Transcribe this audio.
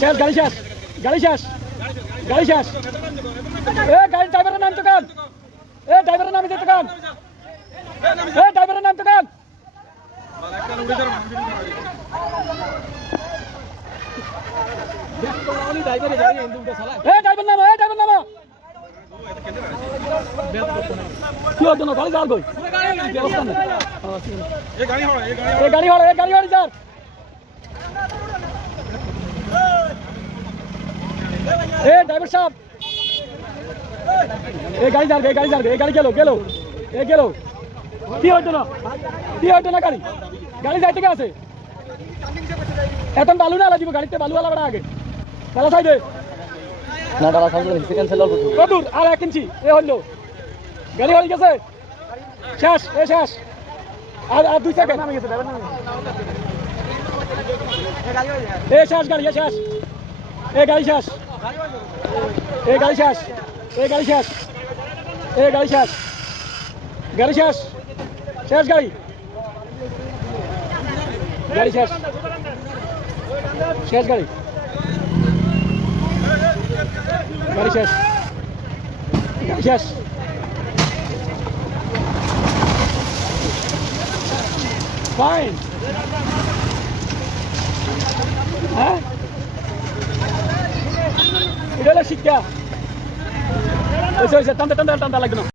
শেষ গাড়ি শেষ গাড়ি শেষ গাড়ি শেষ গাড়ি ড্রাইভারের নাম তো কান ড্রাইভারের নামে যেতে কান ড্রাইভারের নাম তো কান ড্রাইভার নামা ড্রাইভার নামা কি হতো না গাড়ি যার গাড়ি হড় গাড়ি হড় যার ড্রাইভার সাহেব গাড়ি যার গাড়ি গেল গেল গেল কি হতো না গাড়ি গাড়ি যাইতে কে আছে এখন বালু না লাগিব গাড়িতে বালু আলা আগে ডালা সাইডে না ডালা সাইডে সেকেন্ড সেলার কদুর আর 1 ইঞ্চি হলো গাড়ি হয়ে গেছে শেষ শেষ আর 2 সেকেন্ড নামে গেছে ড্রাইভার নামে শেষ গাড়ি শেষ গাড়ি শেষ গাড়ি শেষ গাড়ি শেষ গাড়ি শেষ গাড়ি শেষ শেষ গাড়ি গাড়ি শেষ শেষ গাড়ি গাড়ি শেষ গাড়ি শেষ ফাইন হ্যাঁ এটা হলো শিক্ষা টানতে লাগবে না